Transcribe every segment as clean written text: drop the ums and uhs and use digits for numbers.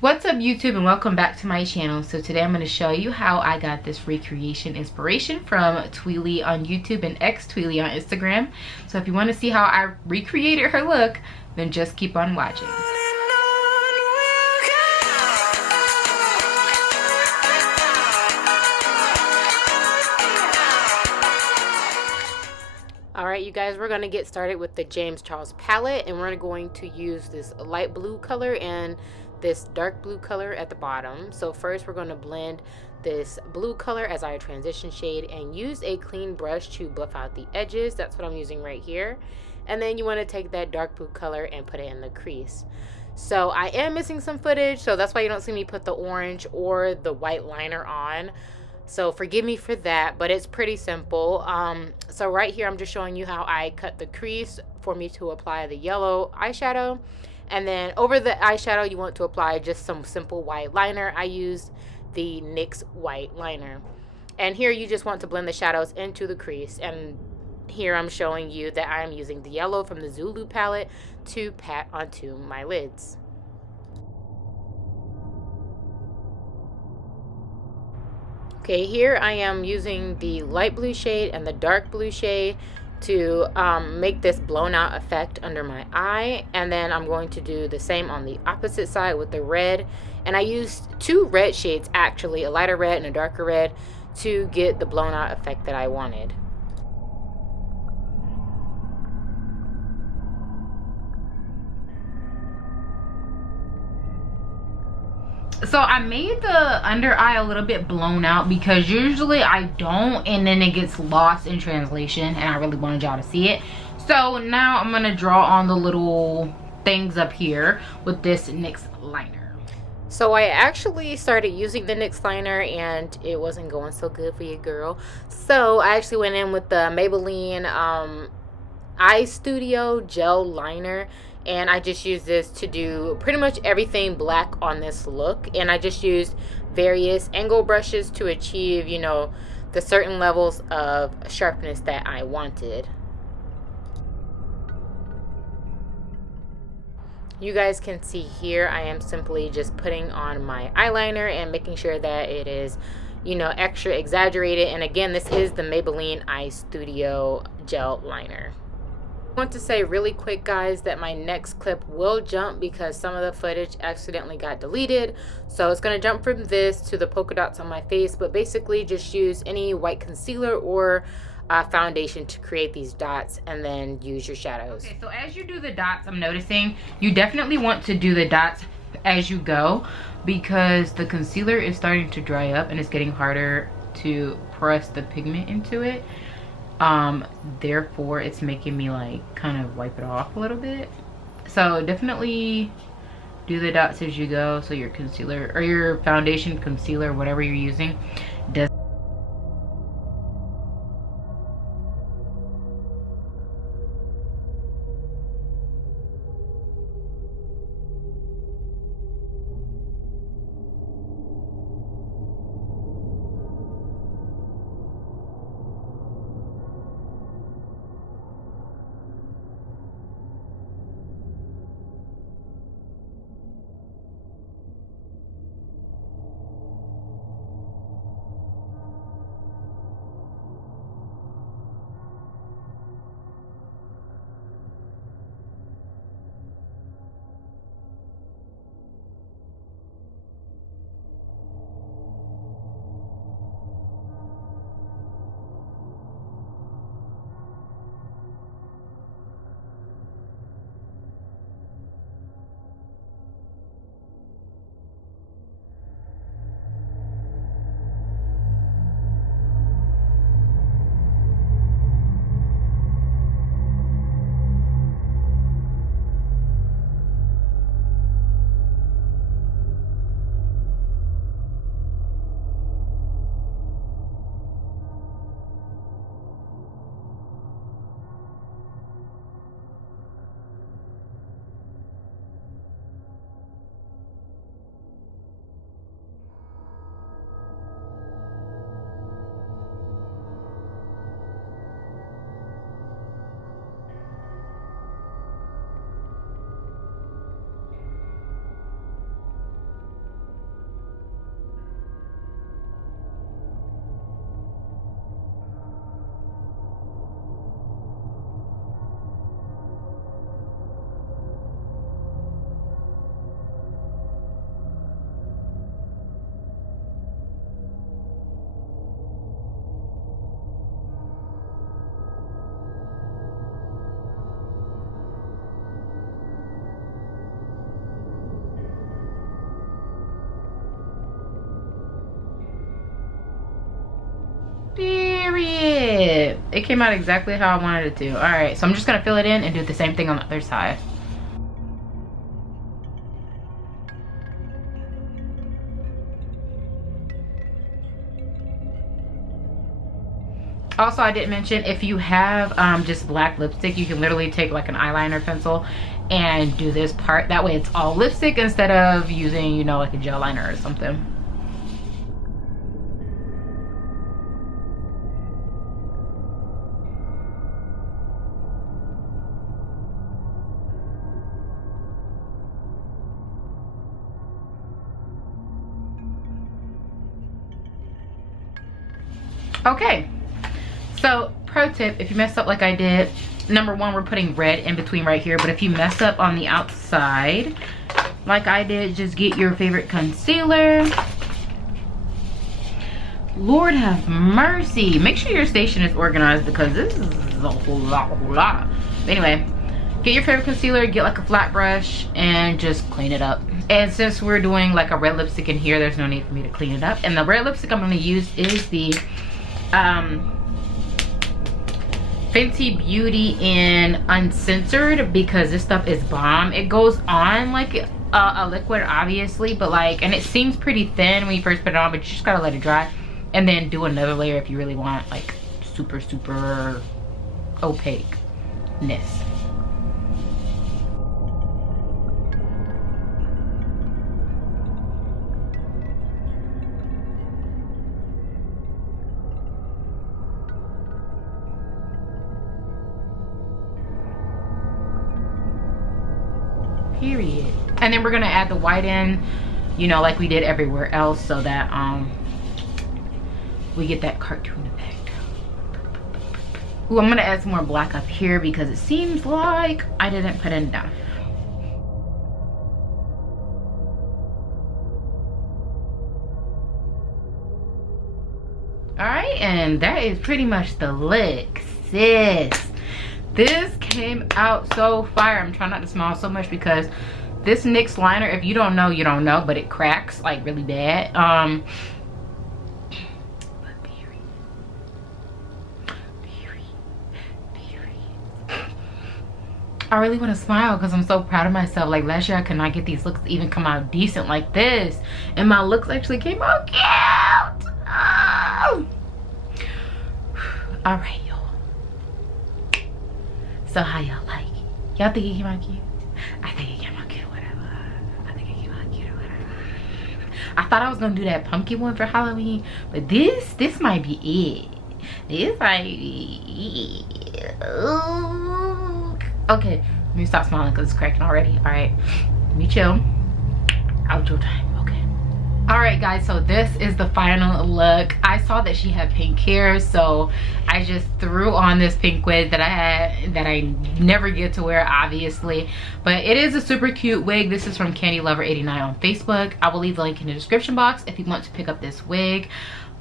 What's up YouTube, and welcome back to my channel. So today I'm going to show you how I got this recreation inspiration from XTHUYLE on YouTube and XTHUYLE on Instagram. So if you want to see how I recreated her look, then just keep on watching. Alright you guys, we're going to get started with the James Charles palette, and we're going to use this light blue color and this dark blue color at the bottom. So first we're going to blend this blue color as our transition shade and use a clean brush to buff out the edges. That's what I'm using right here. And then you want to take that dark blue color and put it in the crease. So I am missing some footage, so that's why you don't see me put the orange or the white liner on. So forgive me for that, but it's pretty simple. So right here I'm just showing you how I cut the crease for me to apply the yellow eyeshadow. And then over the eyeshadow you want to apply just some simple white liner. I use the NYX white liner. And here you just want to blend the shadows into the crease. And here I'm showing you that I'm using the yellow from the Zulu palette to pat onto my lids. Okay, here I am using the light blue shade and the dark blue shade to make this blown out effect under my eye, and then I'm going to do the same on the opposite side with the red. And I used two red shades actually, a lighter red and a darker red, to get the blown out effect that I wanted. So I made the under eye a little bit blown out because usually I don't, and then it gets lost in translation, and I really wanted y'all to see it. So now I'm gonna draw on the little things up here with this NYX liner. So I actually started using the NYX liner and it wasn't going so good for you, girl. So I actually went in with the Maybelline Eye Studio gel liner, and I just used this to do pretty much everything black on this look. And I just used various angle brushes to achieve, you know, the certain levels of sharpness that I wanted. You guys can see here I am simply just putting on my eyeliner and making sure that it is, you know, extra exaggerated. And again, this is the Maybelline Eye Studio gel liner. I want to say really quick guys that my next clip will jump because some of the footage accidentally got deleted. So it's going to jump from this to the polka dots on my face, but basically just use any white concealer or foundation to create these dots, and then use your shadows. Okay, so as you do the dots, I'm noticing you definitely want to do the dots as you go because the concealer is starting to dry up and it's getting harder to press the pigment into it. Therefore it's making me like kind of wipe it off a little bit. So definitely do the dots as you go so your concealer or your foundation, concealer, whatever you're using does. Period. It came out exactly how I wanted it to. All right, so I'm just gonna fill it in and do the same thing on the other side. Also, I didn't mention, if you have just black lipstick, you can literally take like an eyeliner pencil and do this part. That way it's all lipstick instead of using, you know, like a gel liner or something. Okay. So, pro tip, if you mess up like I did, number one, we're putting red in between right here. But if you mess up on the outside, like I did, just get your favorite concealer. Lord have mercy. Make sure your station is organized because this is a whole lot. Anyway, get your favorite concealer, get like a flat brush, and just clean it up. And since we're doing like a red lipstick in here, there's no need for me to clean it up. And the red lipstick I'm going to use is the Fenty Beauty in Uncensored, because this stuff is bomb. It goes on like a liquid, obviously, but like, and it seems pretty thin when you first put it on, but you just gotta let it dry and then do another layer if you really want like super opaqueness. Period. And then we're gonna add the white in, you know, like we did everywhere else, so that we get that cartoon effect. Ooh, I'm gonna add some more black up here because it seems like I didn't put enough. All right, and that is pretty much the look, sis. This came out so fire. I'm trying not to smile so much because this NYX liner, if you don't know, you don't know, but it cracks like really bad. I really want to smile because I'm so proud of myself. Like last year I could not get these looks to even come out decent like this, and my looks actually came out cute. Oh. All right, y'all. So how y'all like it? Y'all think it came out cute? I think it came out cute or whatever. I think it came out cute or whatever. I thought I was gonna do that pumpkin one for Halloween, but this might be it. This might be it. Ooh. Okay, let me stop smiling because it's cracking already. All right, let me chill. Outro time. All right guys, so this is the final look. I saw that she had pink hair, so I just threw on this pink wig that I had, that I never get to wear, obviously, but it is a super cute wig. This is from Candy Lover 89 on Facebook. I will leave the link in the description box if you want to pick up this wig.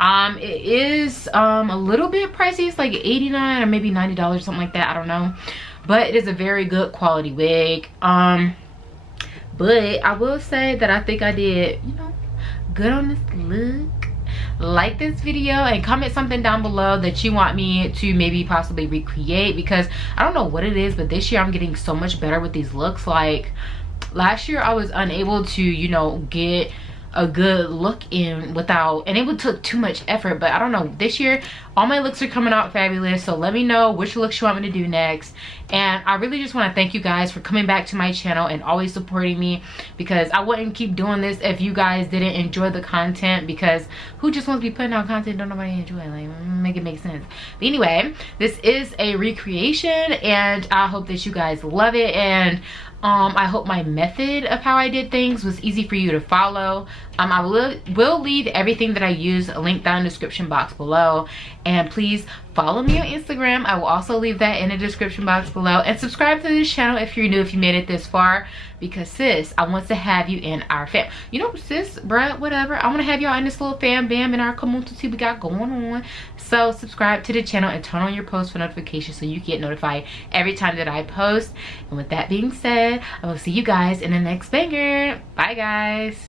It is a little bit pricey. It's like $89 or maybe $90, something like that, I don't know, but it is a very good quality wig. But I will say that I think I did, you know, good on this look. Like this video and comment something down below that you want me to maybe possibly recreate, because I don't know what it is, but this year I'm getting so much better with these looks. Like last year I was unable to, you know, get a good look in without, and it took too much effort. But I don't know, this year all my looks are coming out fabulous. So let me know which looks you want me to do next. And I really just want to thank you guys for coming back to my channel and always supporting me, because I wouldn't keep doing this if you guys didn't enjoy the content, because who just wants to be putting out content don't nobody enjoy it? Like, make it make sense. But anyway, this is a recreation and I hope that you guys love it, and I hope my method of how I did things was easy for you to follow. I will leave everything that I use linked down in the description box below. And please follow me on Instagram. I will also leave that in the description box below. And subscribe to this channel if you're new, if you made it this far. Because sis, I want to have you in our fam. You know, sis, bruh, whatever. I want to have y'all in this little fam bam in our community we got going on. So subscribe to the channel and turn on your post for notifications so you get notified every time that I post. And with that being said, I will see you guys in the next banger. Bye guys.